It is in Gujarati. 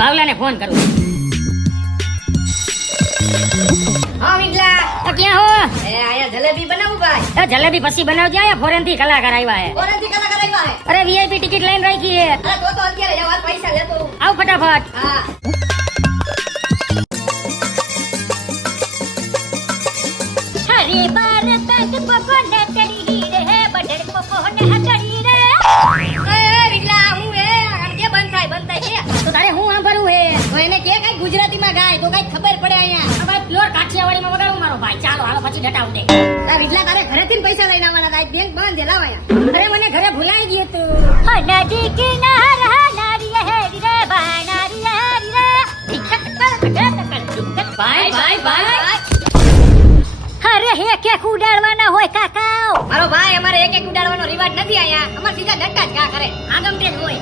ભાવલાને ફોન કરું. હા વિગલા, તો ક્યાં હો? આયા જલેબી બનાવું ભાઈ. એ જલેબી પછી બનાવજે. આયા ફોરેન થી કલાકાર આવ્યા હે. ઓરેન્જી કલાકાર આવ્યા હે. અરે વીઆઈપી ટિકિટ લઈને રાખી હે. અરે તો અત્યારે જવા પૈસા લેતો હું. આવ ફટાફટ. હા. હરે ભારત કોકોને ચડી રે બડર કોકોને ચડી રે. એ વિગલા હું કે બંધ થાય કે. તો તારે હું સાંભળવું હે? તો એને કે કઈ ગુજરાતીમાં ગાય તો કઈ ખબર પડે અહીંયા. આ ભાઈ પ્યોર કાઠિયાવાડીમાં વગાડું મારો ભાઈ. ચાલો હાલો પછી ડટાવ દે. આ વિગલા તારે ઘરેથી પૈસા લઈને આવવાના હતા. બેંક બંધ છે લાવ અહીંયા. અરે મને ઘરે ભૂલાઈ ગયું તું. નદી કિનારા નારી હે રે બાનારી હે રે. ભાઈ ભાઈ ભાઈ. અરે હે કે ઉડાડવાના હોય કાકા. મારો ભાઈ અમારે એક ઉડાડવાનો રિવાજ નથી અહીંયા. અમાર સીધા ડટ્ટા જ કા કરે. આગમ તે હોય.